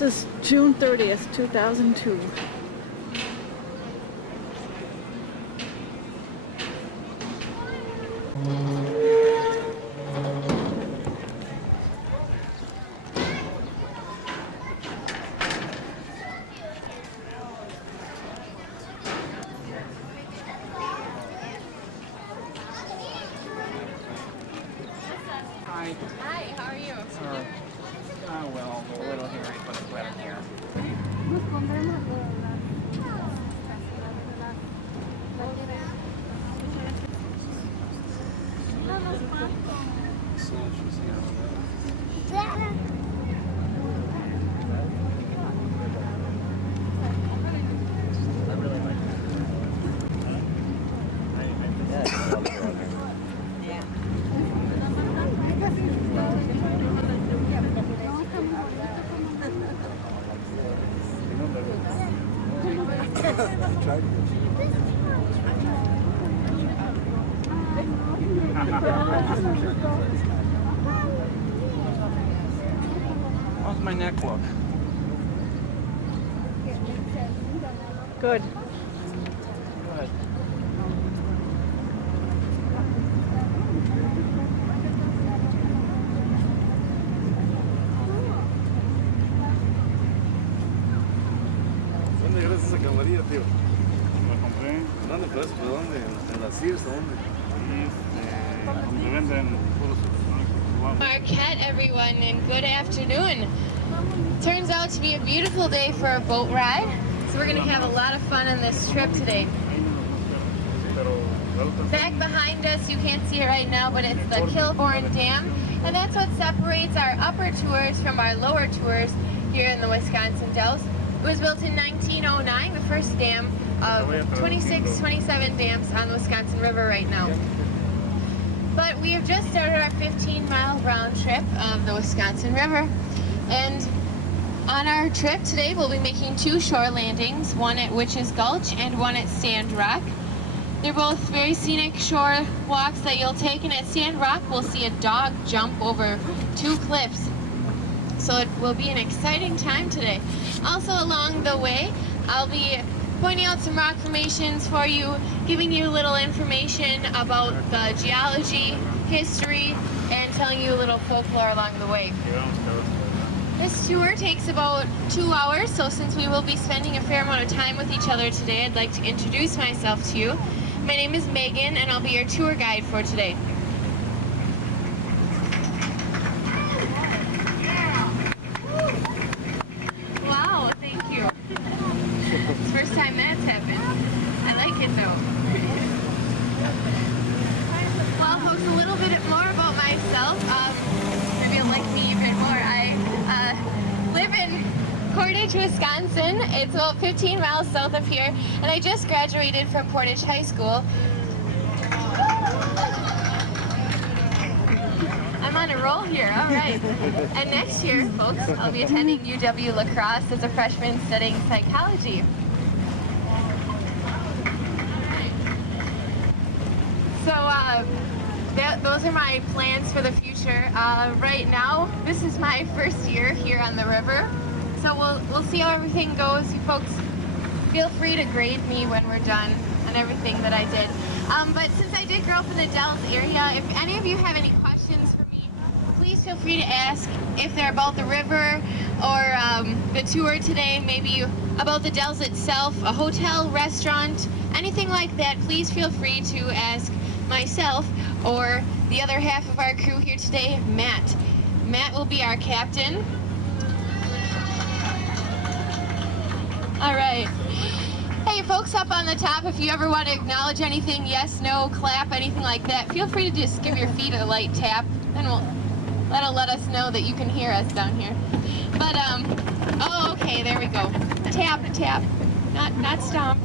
This is June 30th, 2002. Hi. Hi, how are you? Well, a little hairy, but it's better here. How's my neck look? Good. Good. ¿Dónde gracias esa camarilla, tío? La compré ¿Dónde? ¿Pero por dónde? ¿En la Sears o dónde? donde venden puros cubanos. Marquette, everyone, and good afternoon. Turns out to be a beautiful day for a boat ride, so we're going to have a lot of fun on this trip today. Back behind us, you can't see it right now, but it's the Kilbourne Dam, and that's what separates our upper tours from our lower tours here in the Wisconsin Dells. It was built in 1909, the first dam of 26, 27 dams on the Wisconsin River right now. But we have just started our 15-mile round trip of the Wisconsin River, and on our trip today we'll be making two shore landings, one at Witches Gulch and one at Sand Rock. They're both very scenic shore walks that you'll take, and at Sand Rock we'll see a dog jump over two cliffs. So it will be an exciting time today. Also along the way, I'll be pointing out some rock formations for you, giving you a little information about the geology, history, and telling you a little folklore along the way. This tour takes about 2 hours, so since we will be spending a fair amount of time with each other today, I'd like to introduce myself to you. My name is Megan, and I'll be your tour guide for today. Wow, thank you. It's the first time that's happened. I like it though. Well, folks, a little bit more about myself. Maybe you'll like me a bit more. I live in Portage, Wisconsin. It's about 15 miles south of here, and I just graduated from Portage High School. I'm on a roll here, all right. And next year, folks, I'll be attending UW La Crosse as a freshman studying psychology. So those are my plans for the future. Right now, this is my first year here on the river. So we'll see how everything goes. You folks feel free to grade me when we're done on everything that I did. But since I did grow up in the Dells area, if any of you have any questions for me, please feel free to ask if they're about the river or the tour today, maybe about the Dells itself, a hotel, restaurant, anything like that. Please feel free to ask myself or the other half of our crew here today, Matt. Matt will be our captain. All right. Hey folks up on the top, if you ever want to acknowledge anything, yes, no, clap, anything like that, feel free to just give your feet a light tap, and that'll let us know that you can hear us down here. But oh, okay, there we go. Tap, not stomp.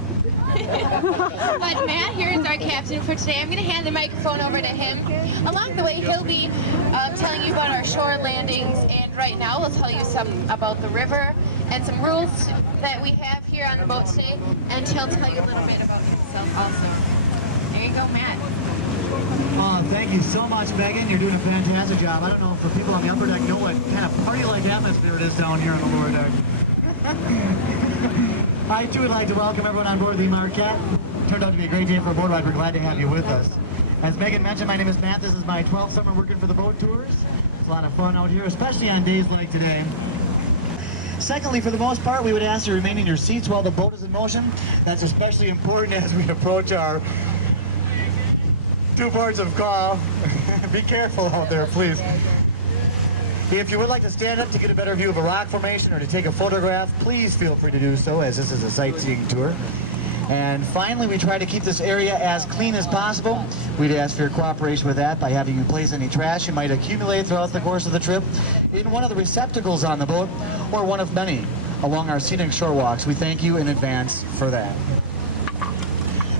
But Matt here is our captain for today. I'm going to hand the microphone over to him. Along the way, he'll be telling you about our shore landings, and right now we'll tell you some about the river and some rules that we have here on the boat today, and he'll tell you a little bit about himself also. There you go, Matt. Oh, thank you so much, Megan. You're doing a fantastic job. I don't know if the people on the upper deck know what kind of party-like atmosphere it is down here on the lower deck. I too would like to welcome everyone on board the Marquette. Turned out to be a great day for a boat ride. We're glad to have you with us. As Megan mentioned, my name is Matt. This is my 12th summer working for the boat tours. It's a lot of fun out here, especially on days like today. Secondly, for the most part, we would ask you to remain in your seats while the boat is in motion. That's especially important as we approach our 2 ports of call. Be careful out there, please. If you would like to stand up to get a better view of a rock formation or to take a photograph, please feel free to do so, as this is a sightseeing tour. And finally, we try to keep this area as clean as possible. We'd ask for your cooperation with that by having you place any trash you might accumulate throughout the course of the trip in one of the receptacles on the boat, or one of many along our scenic shore walks. We thank you in advance for that.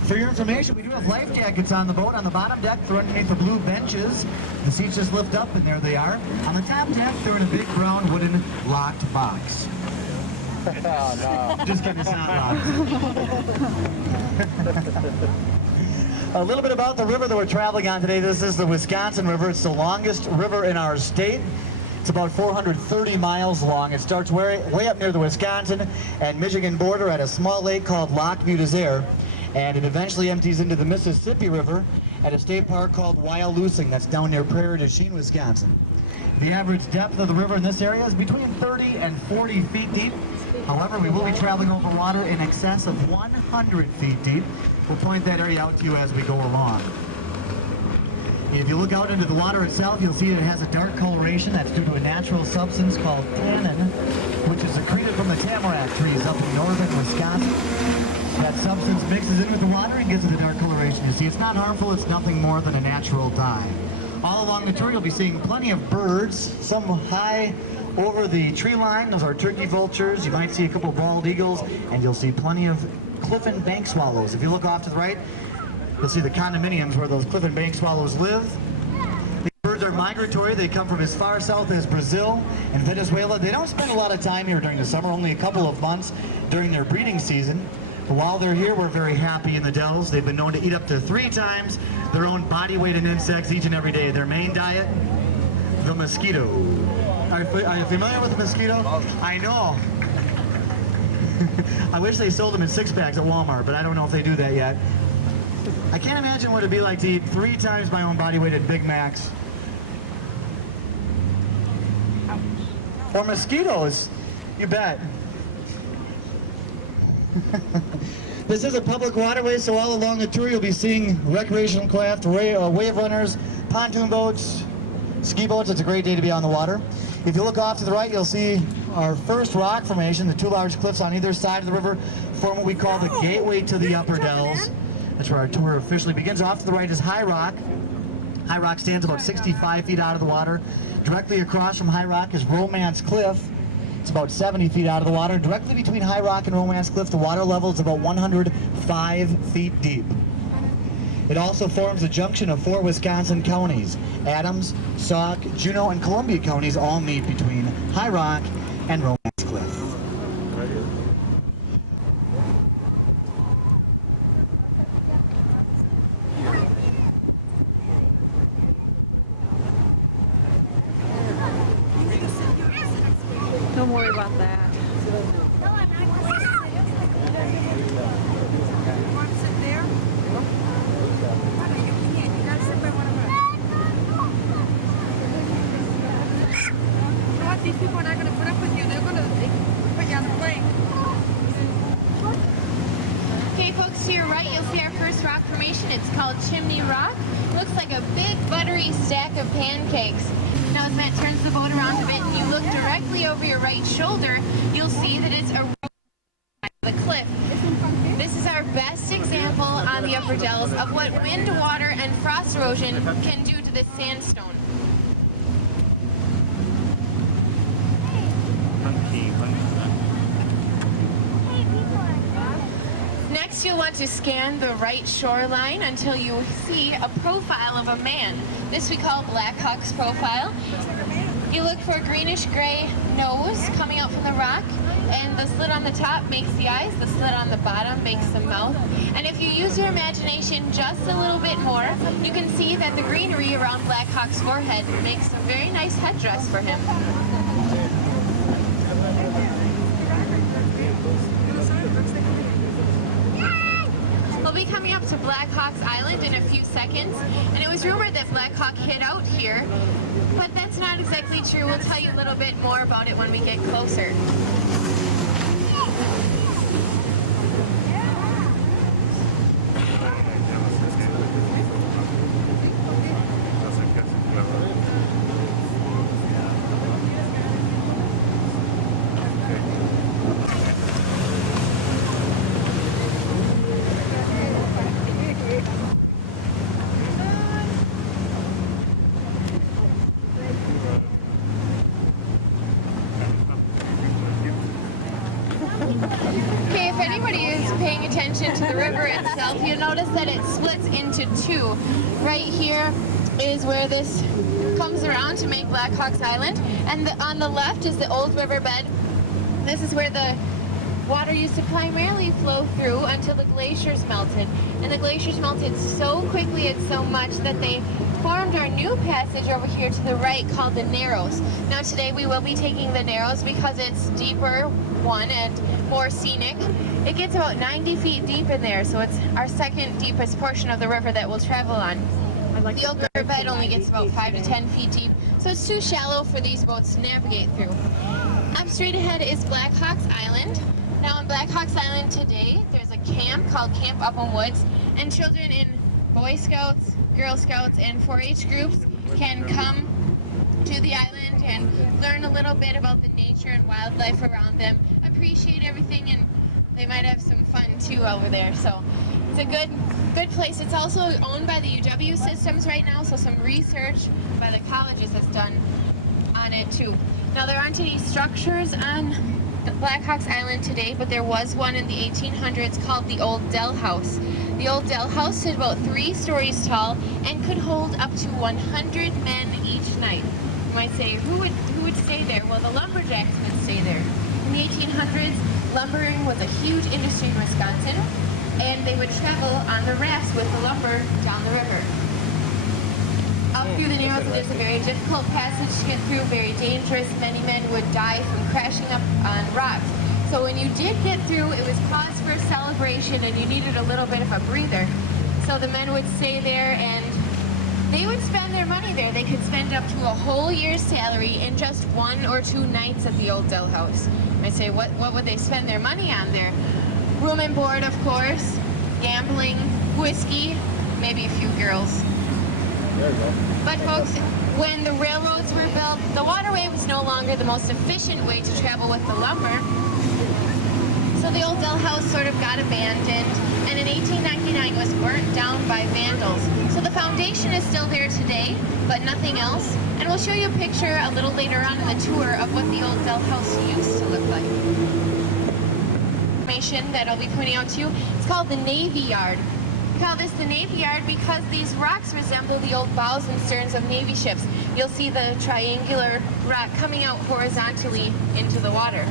For your information, we do have life jackets on the boat. On the bottom deck, they're underneath the blue benches. The seats just lift up, and there they are. On the top deck, they're in a big brown wooden locked box. Oh, no. Just kidding, it's not locked. A little bit about the river that we're traveling on today. This is the Wisconsin River. It's the longest river in our state. It's about 430 miles long. It starts way up near the Wisconsin and Michigan border at a small lake called Lac Vieux Desert, and it eventually empties into the Mississippi River at a state park called Wyalusing. That's down near Prairie du Chien, Wisconsin. The average depth of the river in this area is between 30 and 40 feet deep. However, we will be traveling over water in excess of 100 feet deep. We'll point that area out to you as we go along. If you look out into the water itself, you'll see it has a dark coloration. That's due to a natural substance called tannin, which is secreted from the tamarack trees up in northern Wisconsin. That substance mixes in with the water and gives it a dark coloration. You see, it's not harmful. It's nothing more than a natural dye. All along the tour, you'll be seeing plenty of birds, some high over the tree line. Those are turkey vultures. You might see a couple of bald eagles, and you'll see plenty of cliff and bank swallows. If you look off to the right, you'll see the condominiums where those cliff and bank swallows live. These birds are migratory. They come from as far south as Brazil and Venezuela. They don't spend a lot of time here during the summer, only a couple of months during their breeding season. But while they're here, we're very happy in the Dells. They've been known to eat up to 3 times their own body weight in insects each and every day. Their main diet, the mosquito. Are you familiar with the mosquito? I know. I wish they sold them in 6-packs at Walmart, but I don't know if they do that yet. I can't imagine what it'd be like to eat 3 times my own body weight at Big Macs. Or mosquitoes, you bet. This is a public waterway, so all along the tour you'll be seeing recreational craft, wave runners, pontoon boats, ski boats. It's a great day to be on the water. If you look off to the right, you'll see our first rock formation. The 2 large cliffs on either side of the river form what we call the gateway to the Upper Dells. That's where our tour officially begins. Off to the right is High Rock. High Rock stands about 65 feet out of the water. Directly across from High Rock is Romance Cliff. It's about 70 feet out of the water. Directly between High Rock and Romance Cliff, the water level is about 105 feet deep. It also forms a junction of 4 Wisconsin counties. Adams, Sauk, Juneau, and Columbia counties all meet between High Rock and Romance Cliff. Don't worry about that. These people are not going to put up with you. They're going to put you on the plane. Okay, folks, to your right, you'll see our first rock formation. It's called Chimney Rock. Looks like a big, buttery stack of pancakes. Now, as Matt turns the boat around a bit and you look directly over your right shoulder, you'll see that it's eroded by the cliff. This is our best example on the Upper Dells of what wind, water, and frost erosion can do to this sandstone. Next, you'll want to scan the right shoreline until you see a profile of a man. This we call Black Hawk's profile. You look for a greenish gray nose coming out from the rock, And the slit on the top makes the eyes, the slit on the bottom makes the mouth. And if you use your imagination just a little bit more, you can see that the greenery around Black Hawk's forehead makes a very nice headdress for him. We'll be coming up to Black Hawk's Island in a few seconds, and it was rumored that Black Hawk hid out here, but that's not exactly true. We'll tell you a little bit more about it when we get closer. Okay, if anybody is paying attention to the river itself, you'll notice that it splits into two. Right here is where this comes around to make Black Hawk's Island, and on the left is the old riverbed. This is where the water used to primarily flow through until the glaciers melted. And the glaciers melted so quickly and so much that they formed our new passage over here to the right called the Narrows. Now today we will be taking the Narrows because it's deeper, one, and more scenic. It gets about 90 feet deep in there, so it's our second deepest portion of the river that we'll travel on. The old riverbed only gets about 5 to 10 feet deep, so it's too shallow for these boats to navigate through. Up straight ahead is Black Hawk's Island. Now on Black Hawk's Island today, there's a camp called Camp Upland Woods, and children in Boy Scouts, Girl Scouts, and 4-H groups can come to the island and learn a little bit about the nature and wildlife around them, appreciate everything, and they might have some fun too over there. So it's a good place. It's also owned by the UW systems right now, so some research by the colleges has done on it too. Now there aren't any structures on Black Hawk's Island today, but there was one in the 1800s called the Old Dell House. The Old Dell House stood about 3 stories tall and could hold up to 100 men each night. You might say, who would stay there? Well, the lumberjacks would stay there. In the 1800s, lumbering was a huge industry in Wisconsin, and they would travel on the rafts with the lumber down the river. Up through the Narrows, it is a very difficult passage to get through, very dangerous. Many men would die from crashing up on rocks. So when you did get through, it was cause for a celebration and you needed a little bit of a breather. So the men would stay there and they would spend their money there. They could spend up to a whole year's salary in just 1 or 2 nights at the Old Dell House. I say, what would they spend their money on there? Room and board, of course, gambling, whiskey, maybe a few girls. There you go. But folks, when the railroads were built, the waterway was no longer the most efficient way to travel with the lumber. So the Old Dell House sort of got abandoned, and in 1899 was burnt down by vandals. So the foundation is still there today, but nothing else. And we'll show you a picture a little later on in the tour of what the Old Dell House used to look like. Information that I'll be pointing out to you, it's called the Navy Yard. We call this the Navy Yard because these rocks resemble the old bows and sterns of Navy ships. You'll see the triangular rock coming out horizontally into the water.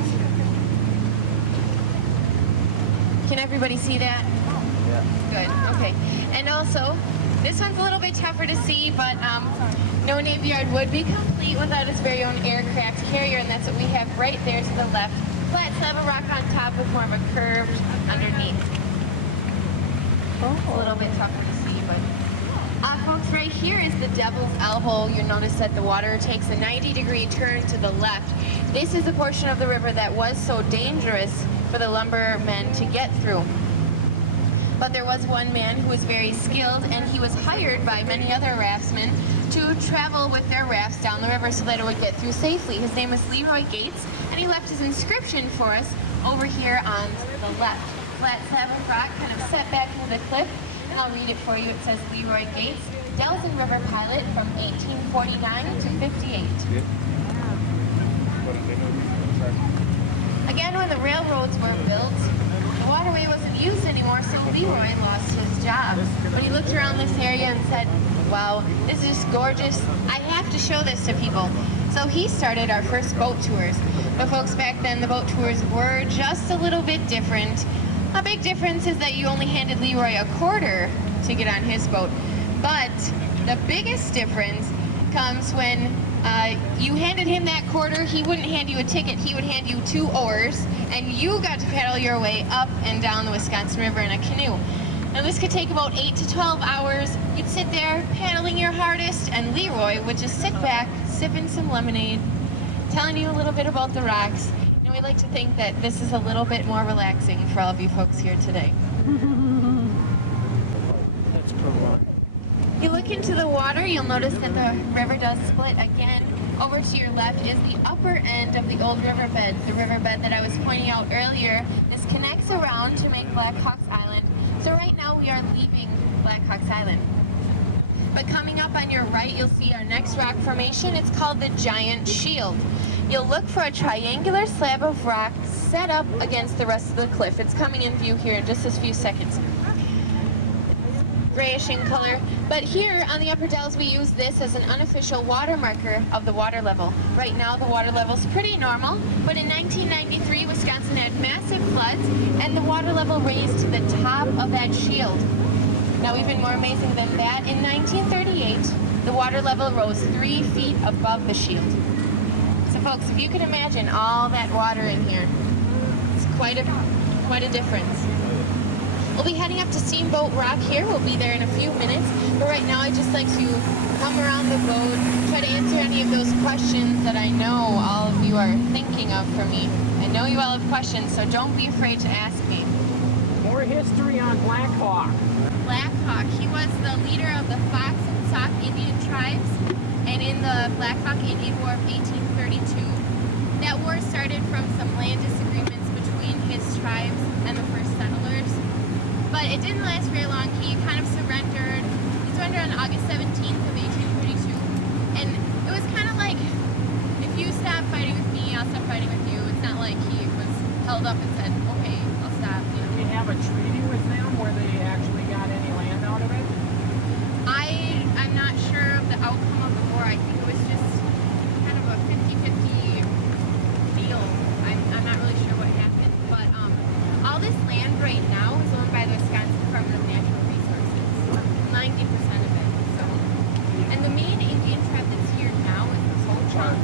Can everybody see that? Yeah. Good, okay. And also, this one's a little bit tougher to see, but no Navy Yard would be complete without its very own aircraft carrier, and that's what we have right there to the left. Flat slab of rock on top with more of a curve underneath. It's a little bit tougher to see, but folks, right here is the Devil's Elbow. You'll notice that the water takes a 90-degree turn to the left. This is the portion of the river that was so dangerous for the lumbermen to get through. But there was one man who was very skilled, and he was hired by many other raftsmen to travel with their rafts down the river so that it would get through safely. His name is Leroy Gates, and he left his inscription for us over here on the left. Flat slab of rock kind of set back into the cliff, and I'll read it for you. It says Leroy Gates, Delson River pilot from 1849 to 58. Again, when the railroads were built, the waterway wasn't used anymore, so Leroy lost his job. But he looked around this area and said, wow, this is gorgeous. I have to show this to people. So he started our first boat tours. But folks, back then the boat tours were just a little bit different. A big difference is that you only handed Leroy a quarter to get on his boat. But the biggest difference comes when you handed him that quarter. He wouldn't hand you a ticket, he would hand you 2 oars, and you got to paddle your way up and down the Wisconsin River in a canoe. Now this could take about 8 to 12 hours. You'd sit there paddling your hardest, and Leroy would just sit back, sipping some lemonade, telling you a little bit about the rocks. And we like to think that this is a little bit more relaxing for all of you folks here today. That's prolonged. You look into the water, you'll notice that the river does split again. Over to your left is the upper end of the old riverbed, the riverbed that I was pointing out earlier. This connects around to make Black Hawk's Island. So right now we are leaving Black Hawk's Island. But coming up on your right, you'll see our next rock formation. It's called the Giant Shield. You'll look for a triangular slab of rock set up against the rest of the cliff. It's coming in view here in just a few seconds. Grayish in color, but here on the Upper Dells we use this as an unofficial water marker of the water level. Right now the water level's pretty normal, but in 1993 Wisconsin had massive floods and the water level raised to the top of that shield. Now even more amazing than that, in 1938 the water level rose 3 feet above the shield. So folks, if you can imagine all that water in here, it's quite a difference. We'll be heading up to Steamboat Rock here. We'll be there in a few minutes. But right now I'd just like to come around the boat, try to answer any of those questions that I know all of you are thinking of for me. I know you all have questions, so don't be afraid to ask me. More history on Black Hawk. Black Hawk, he was the leader of the Fox and Sauk Indian tribes. And in the Black Hawk Indian War of 1832, that war started from some land disagreements between his tribes and the first settlers. But it didn't last very long. He kind of surrendered. He surrendered on August 17th of 1832. And it was kind of like, if you stop fighting with me, I'll stop fighting with you. It's not like he was held up and said, okay, I'll stop. You know? Did we have a treaty with them where they actually got any land out of it? I'm not sure of the outcome of the war. I think it was just kind of a 50-50 deal. I'm not really sure what happened. But all this land right now is owned by the Wisconsin Department of Natural Resources. 90% of it. So, and the main Indian tribe that's here now is the Ho-Chunk.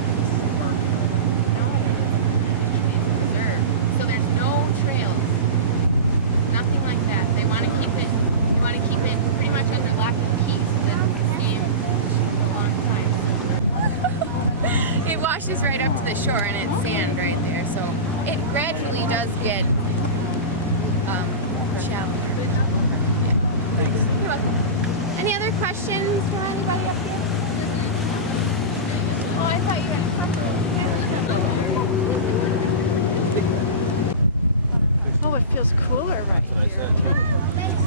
So there's no trails. Nothing like that. They want to keep it pretty much under lock and key so that it's the same for a long time. It washes right up to the shore and it's sand right there. So it gradually does get shallower. Yeah. Any other questions for anybody up here? Oh, I thought you had something. Oh, it feels cooler right here.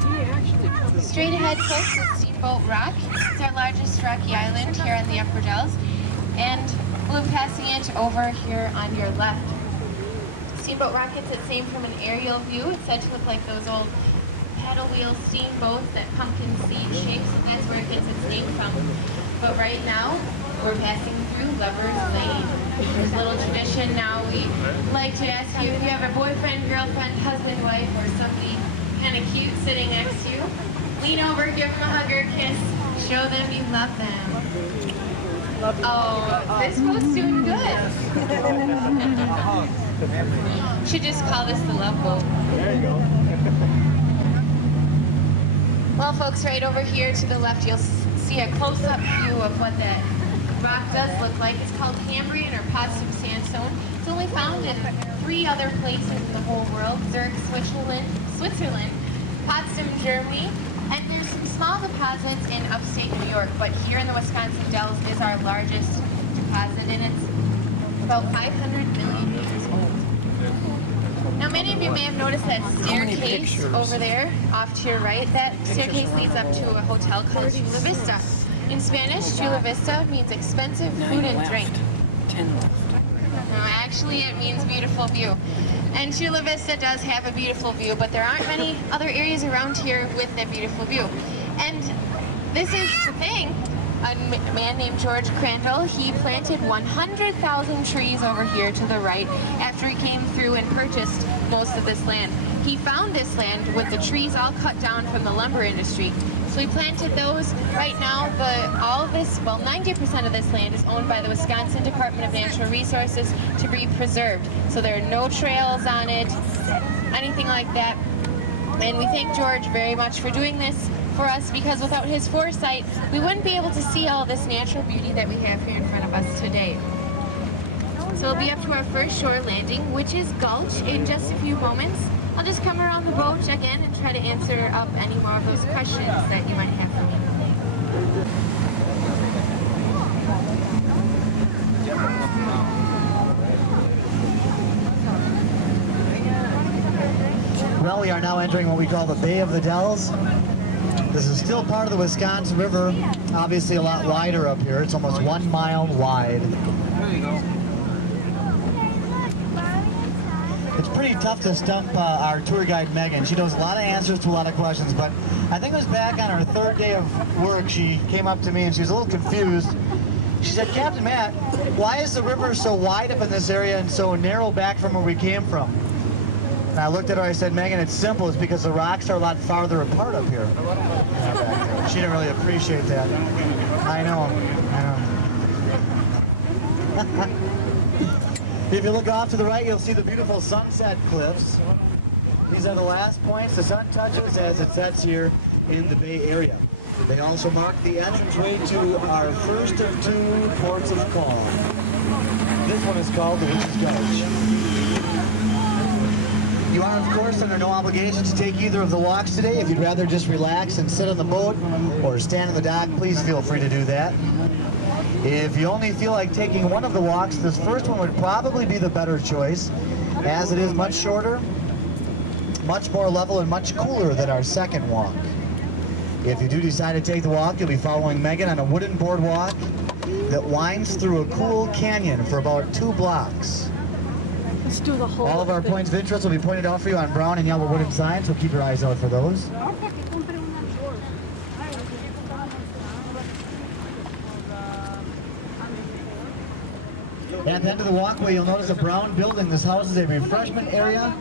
See, actually, Straight ahead, folks, is Steamboat Rock. It's our largest rocky island here on the Upper Dells. And we'll be passing it over here on your left. Steamboat Rock gets its name from an aerial view. It's said to look like those old paddle wheel steamboats that pumpkin seed shapes, and that's where it gets its name from. But right now, we're passing through Lover's Lane. There's a little tradition now. We like to ask you if you have a boyfriend, girlfriend, husband, wife, or somebody kind of cute sitting next to you. Lean over, give them a hug or a kiss. Show them you love them. Oh, this boat's doing good. Should just call this the Love Boat. There you go. Well, folks, right over here to the left, you'll see a close-up view of what that rock does look like. It's called Cambrian or Potsdam sandstone. It's only found in 3 other places in the whole world: Zurich, Switzerland, Potsdam, Germany, and there's some small deposits in upstate New York, but here in the Wisconsin Dells is our largest deposit, and it's about 500 million years old. Now, many of you may have noticed that staircase over there, off to your right. That staircase leads up to a hotel called Chula Vista. In Spanish, Chula Vista means expensive food and drink. 10 left. No, actually it means beautiful view. And Chula Vista does have a beautiful view, but there aren't many other areas around here with that beautiful view. And this is the thing, man named George Crandall. He planted 100,000 trees over here to the right after he came through and purchased most of this land. He found this land with the trees all cut down from the lumber industry. So he planted those. Right now, all of this, well, 90% of this land is owned by the Wisconsin Department of Natural Resources to be preserved. So there are no trails on it, anything like that. And we thank George very much for doing this for us, because without his foresight, we wouldn't be able to see all this natural beauty that we have here in front of us today. So we'll be up to our first shore landing, which is Gulch, in just a few moments. I'll just come around the boat again and try to answer up any more of those questions that you might have for me. Well, we are now entering what we call the Bay of the Dells. This is still part of the Wisconsin River, obviously a lot wider up here. It's almost 1 mile wide. There you go. It's pretty tough to stump our tour guide, Megan. She knows a lot of answers to a lot of questions, but I think it was back on her 3rd day of work, she came up to me and she was a little confused. She said, Captain Matt, why is the river so wide up in this area and so narrow back from where we came from? And I looked at her, I said, Megan, it's simple. It's because the rocks are a lot farther apart up here. She didn't really appreciate that. I know. If you look off to the right, you'll see the beautiful Sunset Cliffs. These are the last points the sun touches as it sets here in the Bay Area. They also mark the entranceway to our first of 2 ports of call. This one is called the Witch's Gulch. You are, of course, under no obligation to take either of the walks today. If you'd rather just relax and sit on the boat or stand on the dock, please feel free to do that. If you only feel like taking one of the walks, this first one would probably be the better choice, as it is much shorter, much more level, and much cooler than our second walk. If you do decide to take the walk, you'll be following Megan on a wooden boardwalk that winds through a cool canyon for about 2 blocks. Let's do the whole All of our thing. points of interest will be pointed out for you on brown and yellow wooden signs, so keep your eyes out for those. At the end of the walkway, you'll notice a brown building. This houses a refreshment area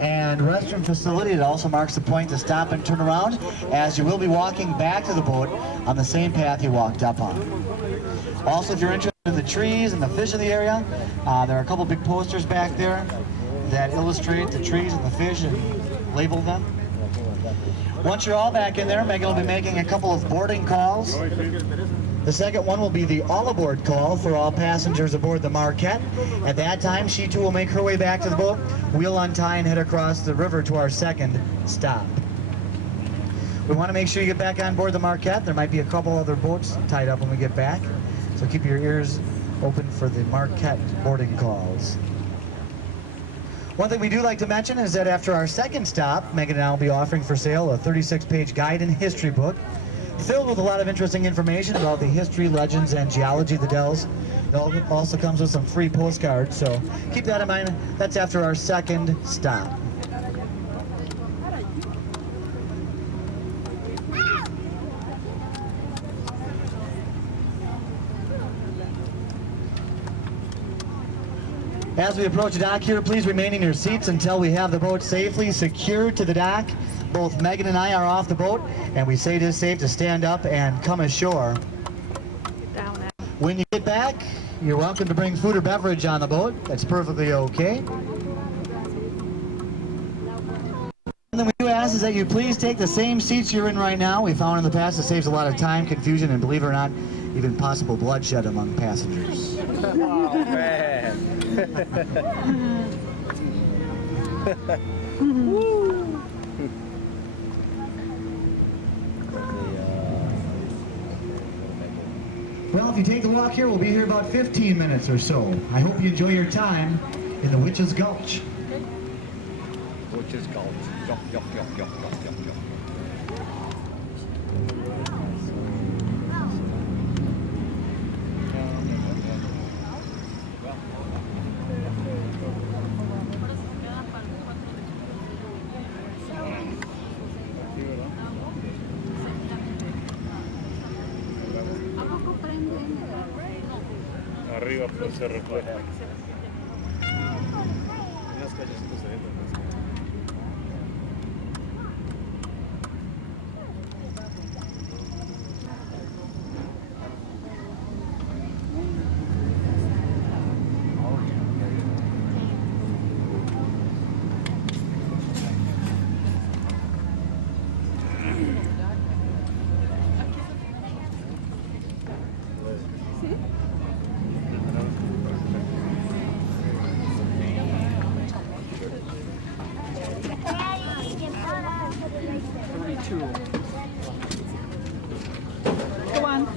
and restroom facility. It also marks the point to stop and turn around, as you will be walking back to the boat on the same path you walked up on. Also, if you're interested in the trees and the fish in the area, there are a couple big posters back there that illustrate the trees and the fish and label them. Once you're all back in there, Megan will be making a couple of boarding calls. The second one will be the all-aboard call for all passengers aboard the Marquette. At that time, she too will make her way back to the boat, wheel untie, and head across the river to our second stop. We want to make sure you get back on board the Marquette. There might be a couple other boats tied up when we get back, so keep your ears open for the Marquette boarding calls. One thing we do like to mention is that after our second stop, Megan and I will be offering for sale a 36-page guide and history book filled with a lot of interesting information about the history, legends, and geology of the Dells. It also comes with some free postcards, so keep that in mind. That's after our second stop. As we approach the dock here, please remain in your seats until we have the boat safely secured to the dock. Both Megan and I are off the boat, and we say it is safe to stand up and come ashore. When you get back, you're welcome to bring food or beverage on the boat. That's perfectly okay. One thing we do ask is that you please take the same seats you're in right now. We found in the past it saves a lot of time, confusion, and believe it or not, even possible bloodshed among passengers. Oh, man. Well, if you take the walk here, we'll be here about 15 minutes or so. I hope you enjoy your time in the Witch's Gulch. Witch's Gulch. Yuck, yuck, yuck, yuck, yuck, yuck, yuck. iba a hacer reclamo. Come on.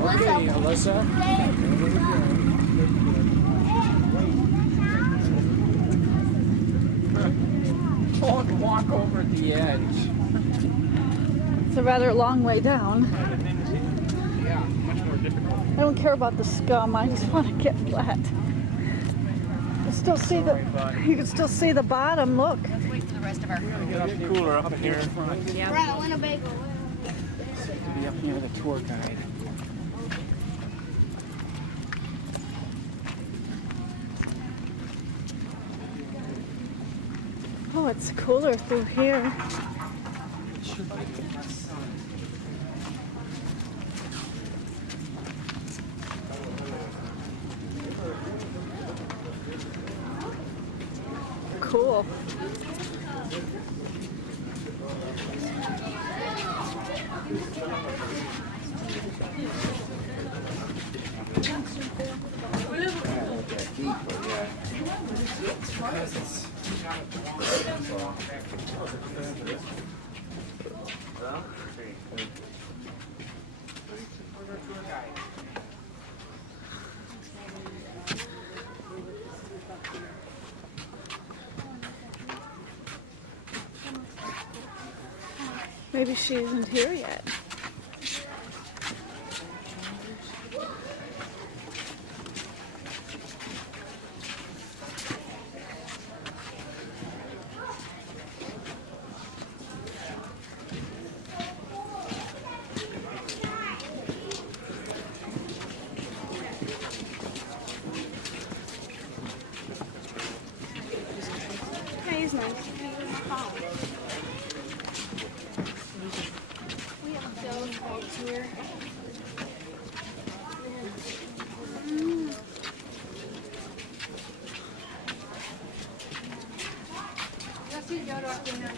Okay, Alyssa. Don't walk over the edge. It's a rather long way down. Yeah, much more difficult. I don't care about the scum. I just want to get flat. You can still see the bottom. Look. Get up cooler up here in front. To be up near the tour guide. Oh, it's cooler through here. Cool. Maybe she isn't here yet. Hey, he's nice. We have those folks here. Yo sí lloro aquí en la noche.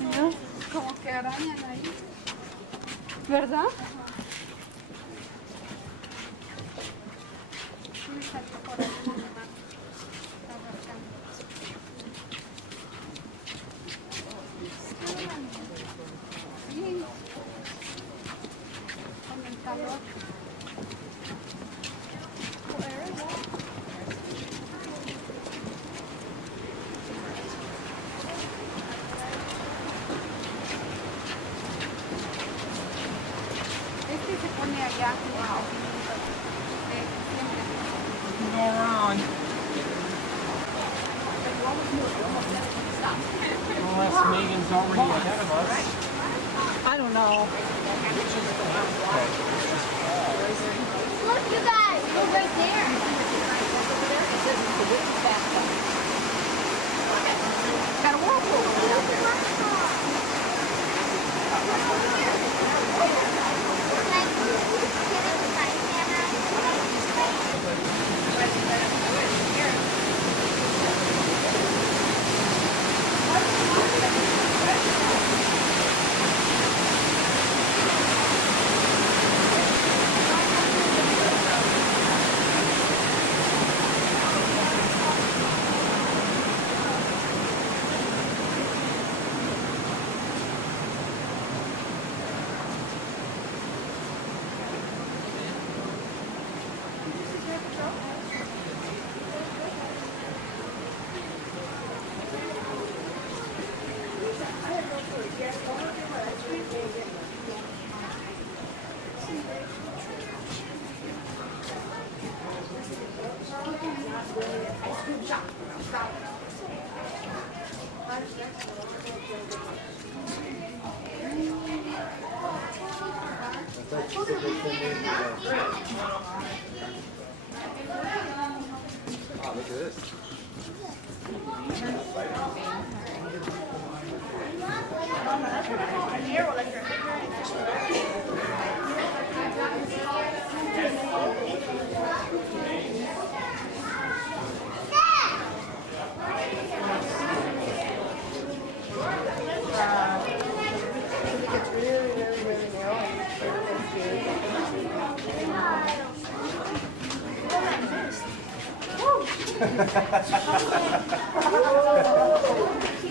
Mira, como que arañan ahí. ¿Verdad? Sí, salió por ahí una mamá. Está rascando. Sí. Con el calor. Este se pone allá. Go around. Unless Megan's already ahead of us. I don't know. Look, you guys, we're right there. Got a whirlpool down there.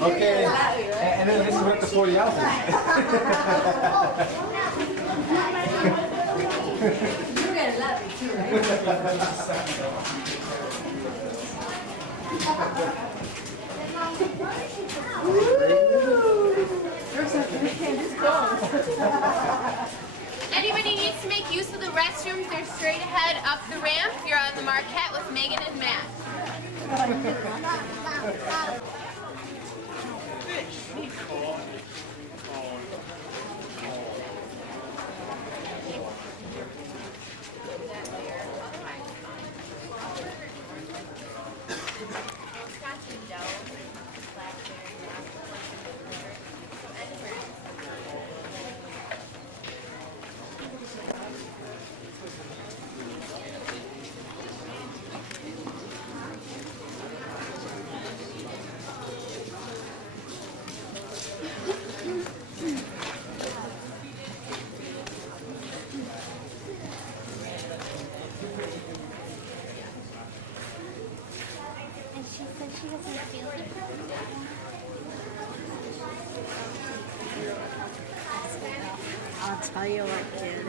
Okay, and then this is up to 40 ounces. You're gonna love it too, right? Anybody needs to make use of the restrooms, they're straight ahead up the ramp. You're on the Marquette with Megan and Matt. And she said she doesn't feel it. I'll tell you what, kid.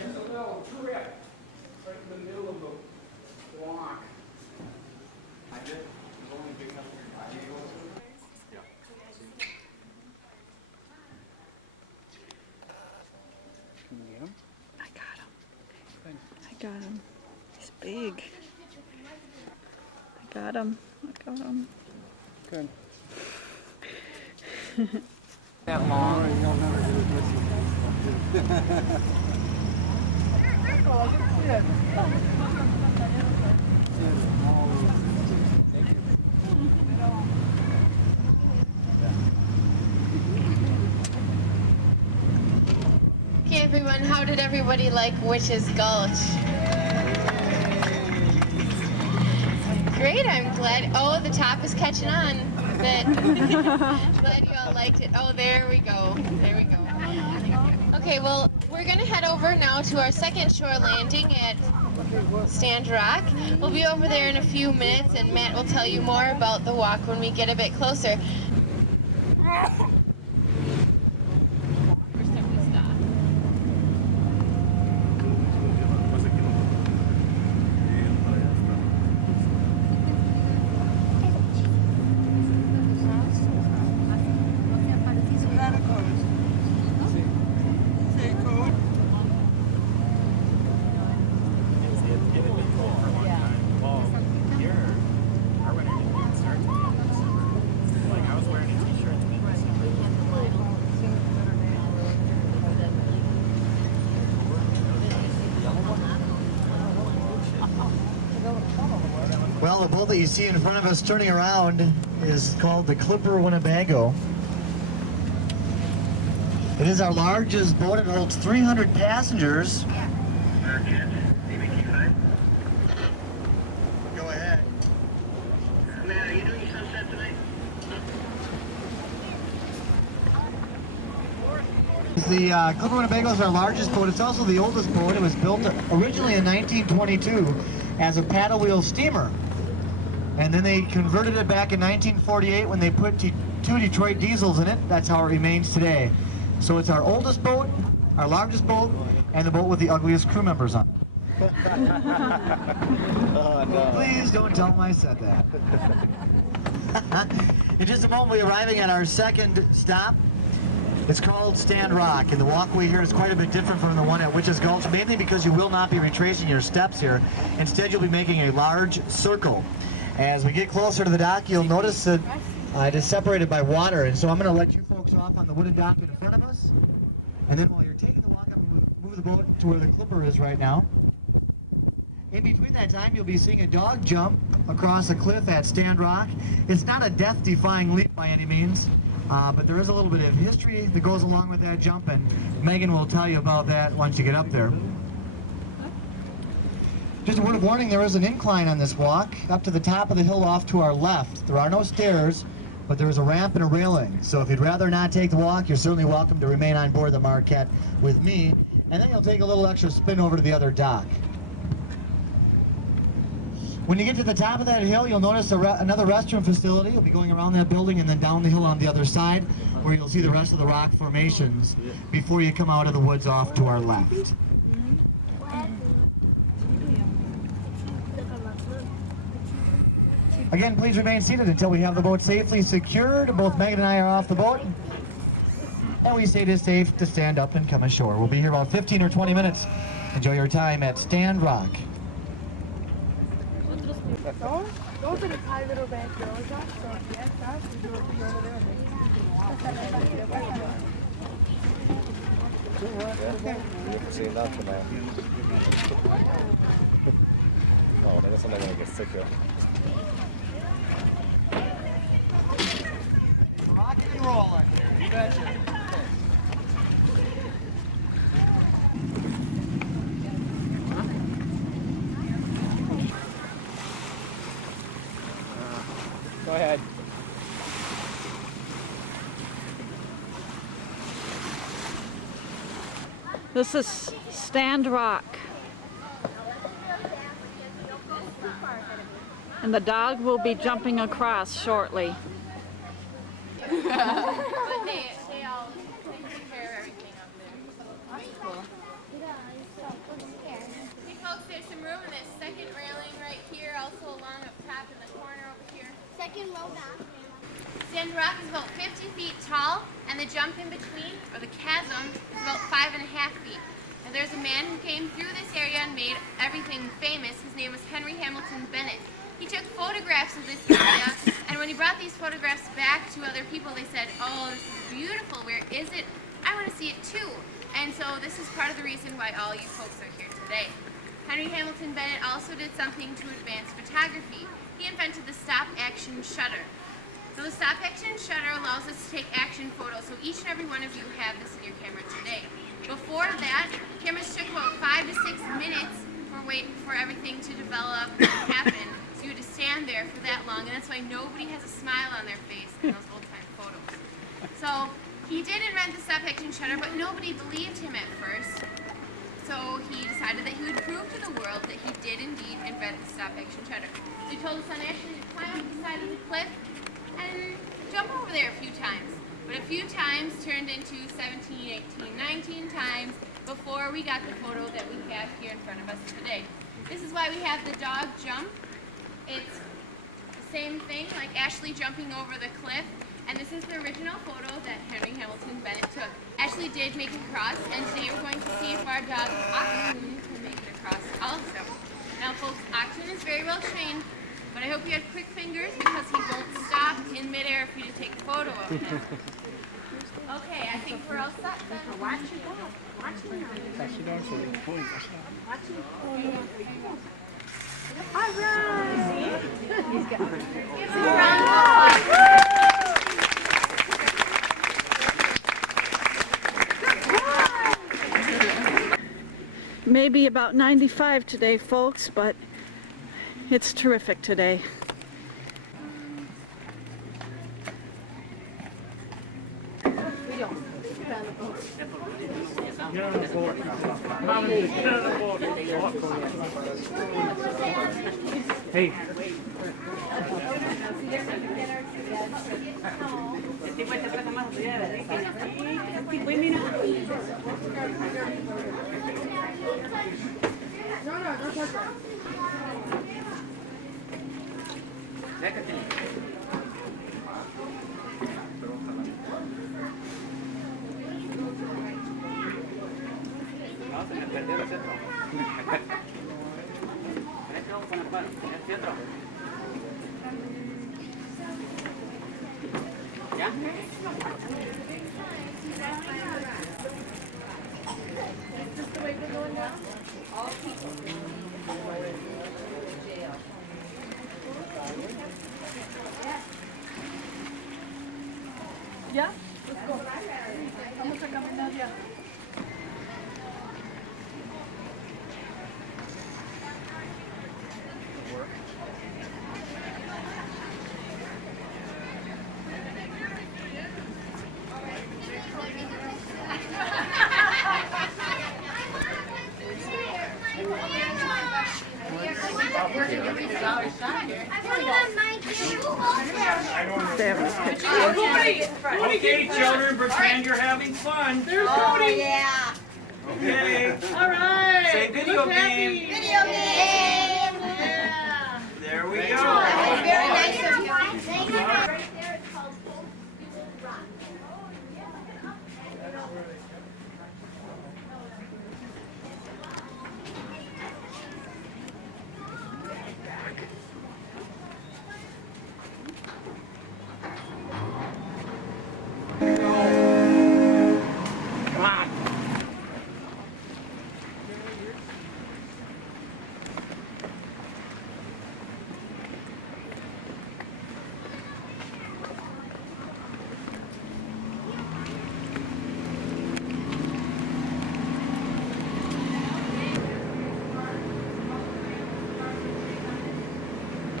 It's a little trip right in the middle of the block. I did. It's only big enough for your body. Can you get him? I got him. I got him. He's big. I got him. I got him. Good. That long. You'll never do it with you. Okay, everyone, how did everybody like Witch's Gulch? Great, I'm glad. Oh, the top is catching on. But glad you all liked it. Oh, there we go. There we go. Okay, well, we're going to head over now to our second shore landing at Stand Rock. We'll be over there in a few minutes, and Matt will tell you more about the walk when we get a bit closer. Well, the boat that you see in front of us turning around is called the Clipper Winnebago. It is our largest boat. It holds 300 passengers. Go ahead. Man, are you doing sunset tonight? The Clipper Winnebago is our largest boat. It's also the oldest boat. It was built originally in 1922 as a paddle wheel steamer. And then they converted it back in 1948 when they put two Detroit diesels in it. That's how it remains today. So it's our oldest boat, our largest boat, and the boat with the ugliest crew members on it. Oh, no. Please don't tell them I said that. In just a moment, we're arriving at our second stop. It's called Stand Rock, and the walkway here is quite a bit different from the one at Witches Gulch, mainly because you will not be retracing your steps here. Instead, you'll be making a large circle. As we get closer to the dock, you'll notice that it is separated by water, and so I'm going to let you folks off on the wooden dock in front of us. And then while you're taking the walk, I'm going to move the boat to where the Clipper is right now. In between that time, you'll be seeing a dog jump across a cliff at Stand Rock. It's not a death-defying leap by any means, but there is a little bit of history that goes along with that jump, and Megan will tell you about that once you get up there. Just a word of warning, there is an incline on this walk up to the top of the hill off to our left. There are no stairs, but there is a ramp and a railing. So if you'd rather not take the walk, you're certainly welcome to remain on board the Marquette with me, and then you'll take a little extra spin over to the other dock. When you get to the top of that hill, you'll notice another restroom facility. You'll be going around that building and then down the hill on the other side, where you'll see the rest of the rock formations before you come out of the woods off to our left. Again, please remain seated until we have the boat safely secured. Both Megan and I are off the boat, and we say it is safe to stand up and come ashore. We'll be here about 15 or 20 minutes. Enjoy your time at Stand Rock. Those are the tiny little backyards. So yes, that's the over there. See that for now. Oh, 내가 선택하겠어. Rocking and rolling. You betcha. Go ahead. This is Stand Rock. And the dog will be jumping across shortly. But they all take care of everything up there. That's cool. Hey folks, there's some room in this second railing right here, also along up top in the corner over here. Second row back. Stand Rock is about 50 feet tall, and the jump in between, or the chasm, is about 5.5 feet. Now there's a man who came through this area and made everything famous. His name was Henry Hamilton Bennett. He took photographs of this area, and when he brought these photographs back to other people, they said, "Oh, this is beautiful. Where is it? I want to see it too." And so this is part of the reason why all you folks are here today. Henry Hamilton Bennett also did something to advance photography. He invented the stop-action shutter. So the stop-action shutter allows us to take action photos. So each and every one of you have this in your camera today. Before that, cameras took about 5 to 6 minutes for everything to develop and happen. So you had to stand there for that long, and that's why nobody has a smile on their face in those old-time photos. So he did invent the stop-action shutter, but nobody believed him at first. So he decided that he would prove to the world that he did indeed invent the stop-action shutter. So he told his son Ashley to climb up the side of the cliff and jump over there a few times. But a few times turned into 17, 18, 19 times before we got the photo that we have here in front of us today. This is why we have the dog jump. It's the same thing, like Ashley jumping over the cliff. And this is the original photo that Henry Hamilton Bennett took. Ashley did make it across, and today we're going to see if our dog Octoon can make it across also. Now folks, Octoon is very well trained, but I hope you have quick fingers because he won't stop in midair for you to take a photo of him. Okay, I think we're all set then. Watch your dog. Watch your dog. Watch your dog. All right. Maybe about 95 today, folks, but it's terrific today. Hey. Yeah, let's go. Vamos a caminar ya. Okay, children, pretend you're having fun. There's Cody. Yeah. Okay. All right. Say video game. Video game. There we go. That was very nice of you. Thank you. Right there, it's called You Will Rock. Come on.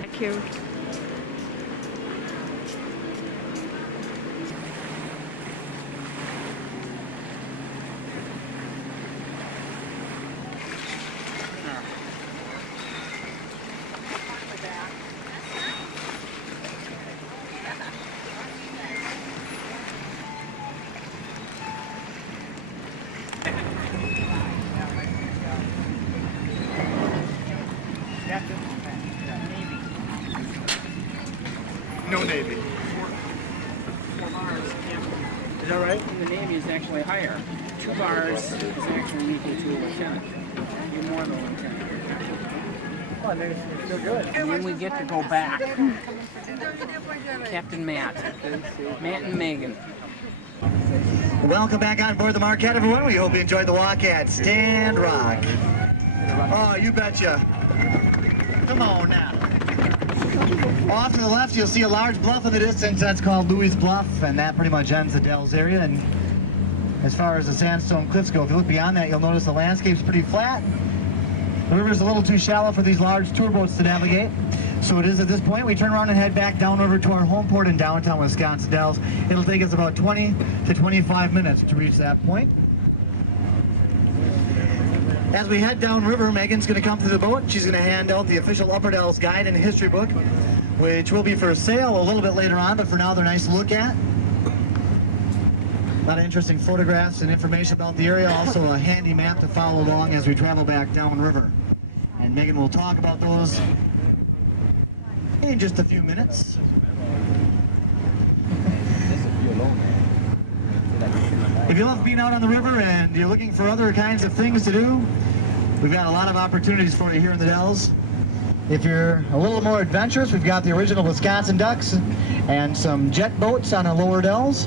Thank you. No Navy. 4 bars. Is that right? The Navy is actually higher. 2 bars is actually equal to a lieutenant. You're more than a lieutenant. Oh, they feel good. And then we get to go back. Captain Matt. Matt and Megan. Welcome back on board the Marquette, everyone. We hope you enjoyed the walk at Stand Rock. Oh, you betcha. Come on now. Off to the left, you'll see a large bluff in the distance. That's called Louis Bluff, and that pretty much ends the Dells area. And as far as the sandstone cliffs go, if you look beyond that, you'll notice the landscape's pretty flat. The river's a little too shallow for these large tour boats to navigate. So it is at this point. We turn around and head back downriver to our home port in downtown Wisconsin Dells. It'll take us about 20 to 25 minutes to reach that point. As we head downriver, Megan's going to come to the boat. She's going to hand out the official Upper Dells Guide and History book, which will be for sale a little bit later on, but for now they're nice to look at. A lot of interesting photographs and information about the area, also a handy map to follow along as we travel back downriver. And Megan will talk about those in just a few minutes. If you love being out on the river and you're looking for other kinds of things to do, we've got a lot of opportunities for you here in the Dells. If you're a little more adventurous, we've got the original Wisconsin Ducks and some jet boats on the lower Dells.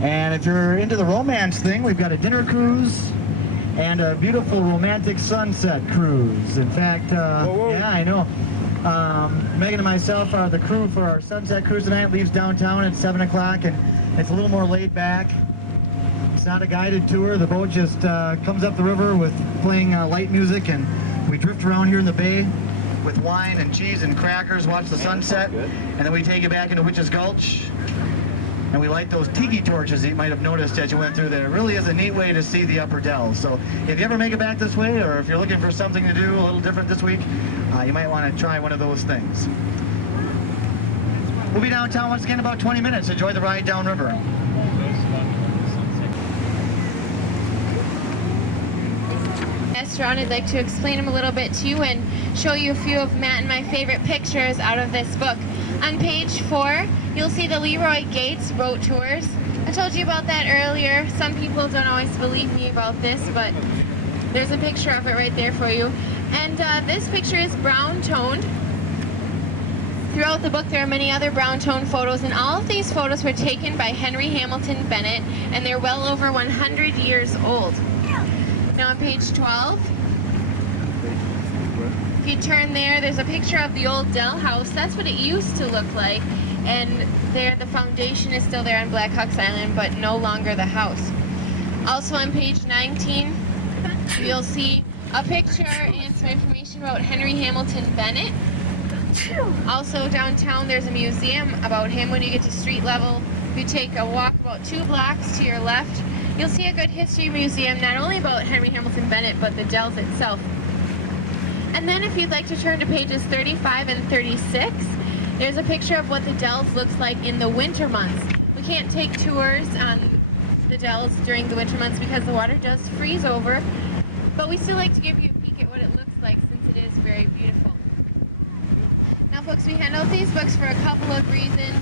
And if you're into the romance thing, we've got a dinner cruise and a beautiful romantic sunset cruise. In fact, yeah, I know. Megan and myself are the crew for our sunset cruise tonight. Leaves downtown at 7 o'clock, and it's a little more laid back. It's not a guided tour. The boat just comes up the river with playing light music, and we drift around here in the bay with wine and cheese and crackers, watch the sunset, and then we take it back into Witch's Gulch, and we light those tiki torches that you might have noticed as you went through there. It really is a neat way to see the Upper Dells. So if you ever make it back this way, or if you're looking for something to do a little different this week, you might want to try one of those things. We'll be downtown once again in about 20 minutes. Enjoy the ride downriver. Restaurant, I'd like to explain them a little bit to you and show you a few of Matt and my favorite pictures out of this book. On page 4, you'll see the Leroy Gates boat tours. I told you about that earlier. Some people don't always believe me about this, but there's a picture of it right there for you. And this picture is brown toned. Throughout the book there are many other brown tone photos, and all of these photos were taken by Henry Hamilton Bennett, and they're well over 100 years old. Now on page 12, if you turn there's a picture of the old Dell house. That's what it used to look like, and there the foundation is still there on Black Hawks Island, but no longer the house. Also on page 19, you'll see a picture and some information about Henry Hamilton Bennett. Also downtown there's a museum about him. When you get to street level, if you take a walk about 2 blocks to your left, you'll see a good history museum, not only about Henry Hamilton Bennett, but the Dells itself. And then if you'd like to turn to pages 35 and 36, there's a picture of what the Dells looks like in the winter months. We can't take tours on the Dells during the winter months because the water does freeze over, but we still like to give you a peek at what it looks like since it is very beautiful. Now folks, we hand out these books for a couple of reasons.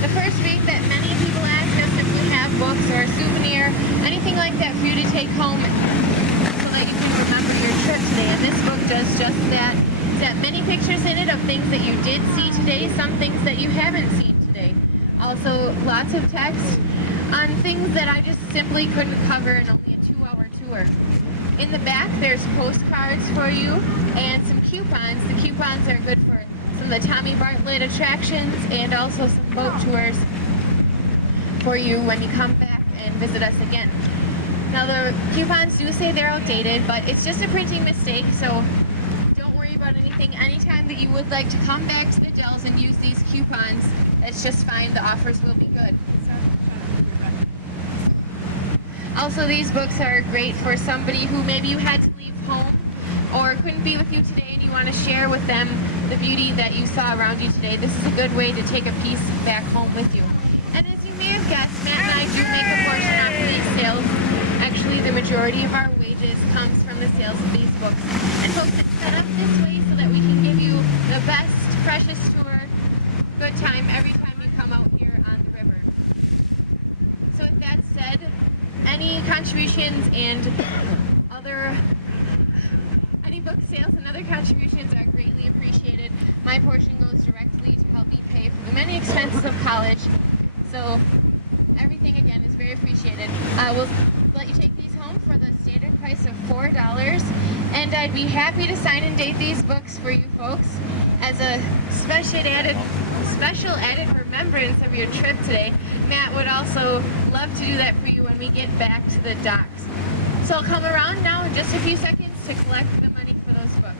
The first being that many people ask us if we have books or a souvenir, anything like that for you to take home so that you can remember your trip today. And this book does just that. It's got many pictures in it of things that you did see today, some things that you haven't seen today. Also lots of text on things that I just simply couldn't cover in only a 2-hour tour. In the back there's postcards for you and some coupons. The coupons are good for some of the Tommy Bartlett attractions and also some boat tours for you when you come back and visit us again. Now the coupons do say they're outdated, but it's just a printing mistake, so don't worry about anything. Anytime that you would like to come back to the Dells and use these coupons, that's just fine. The offers will be good. Also, these books are great for somebody who maybe you had to leave home or couldn't be with you today and you want to share with them the beauty that you saw around you today. This is a good way to take a piece back home with you. And as you may have guessed, Matt and I do make a portion off of these sales. Actually, the majority of our wages comes from the sales of these books. And folks, it's set up this way so that we can give you the best, freshest tour, good time every time you come out here on the river. So with that said, any contributions and any book sales and other contributions are greatly appreciated. My portion goes directly to help me pay for the many expenses of college. So everything again is very appreciated. We'll let you take these home for the standard price of $4, and I'd be happy to sign and date these books for you folks as a special added remembrance of your trip today. Matt would also love to do that for you when we get back to the docks. So I'll come around now in just a few seconds to collect the money for those books.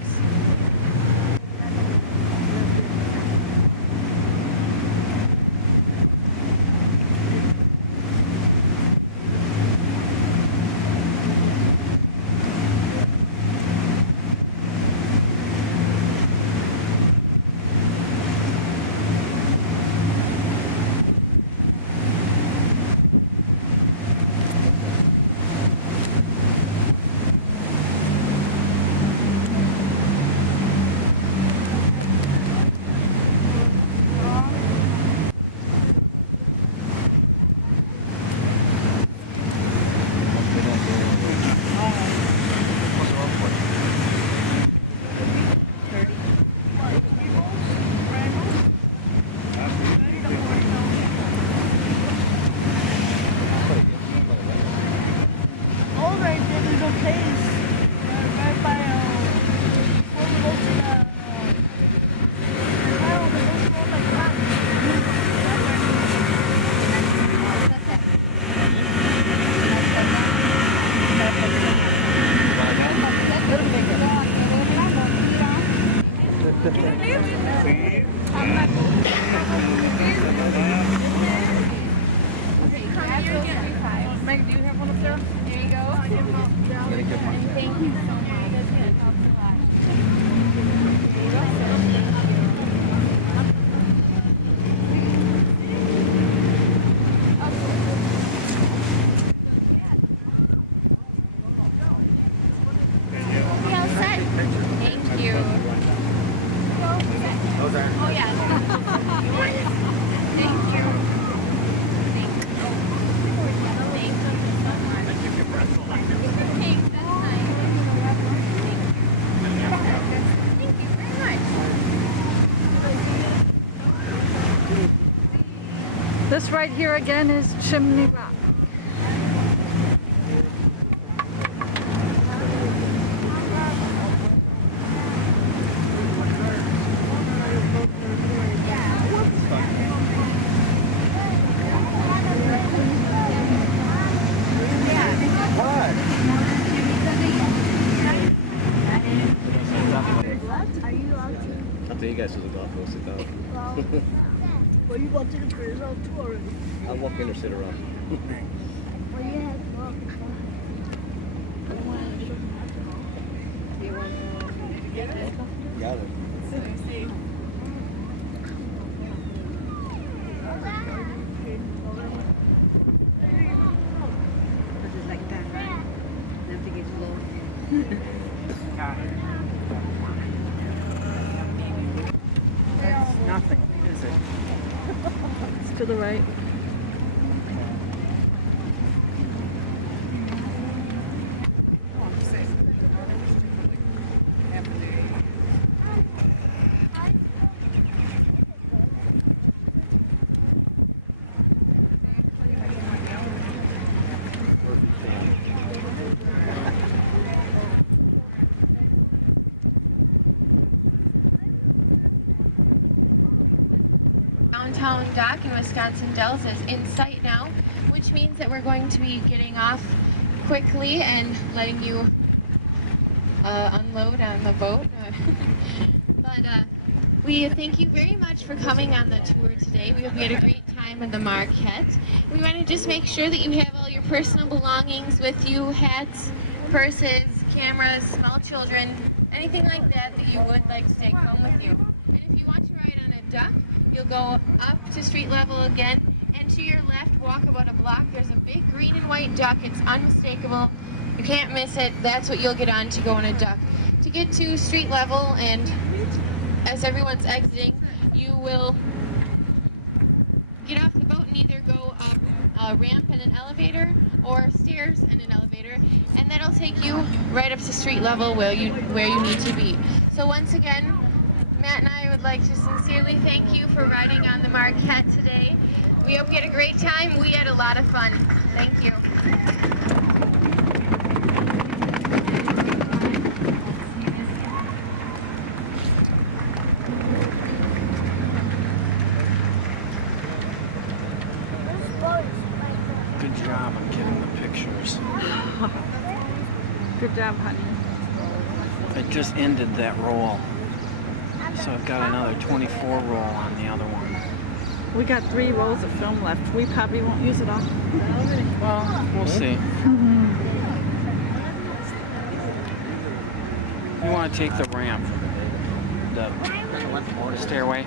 Meg, do you have one up there? There you go. Thank you so much. That helps a lot. We all set. Thank you. Oh yeah. Thank you. This right here again is Chimney Rock. Up to you guys to the golf course, sit down. Well, you want to take a picture out too already. I'll walk in or sit around. Well, you have to walk. Got it. That's nothing, is it? It's to the right. Downtown dock in Wisconsin Dells is in sight now, which means that we're going to be getting off quickly and letting you unload on the boat. But we thank you very much for coming on the tour today. We hope you had a great time in the Marquette. We want to just make sure that you have all your personal belongings with you, hats, purses, cameras, small children, anything like that that you would like to take home with you. And if you want to ride on a duck, you'll go up to street level again, and to your left, walk about a block. There's a big green and white duck. It's unmistakable. You can't miss it. That's what you'll get on to go on a duck. To get to street level, and as everyone's exiting, you will get off the boat and either go up a ramp and an elevator, or stairs and an elevator, and that'll take you right up to street level where you need to be. So once again, Matt and I would like to sincerely thank you for riding on the Marquette today. We hope you had a great time. We had a lot of fun. Thank you. Good job on getting the pictures. Good job, honey. I just ended that roll. So I've got another 24 roll on the other one. We got 3 rolls of film left. We probably won't use it all. Well, we'll see. You want to take the ramp, the stairway?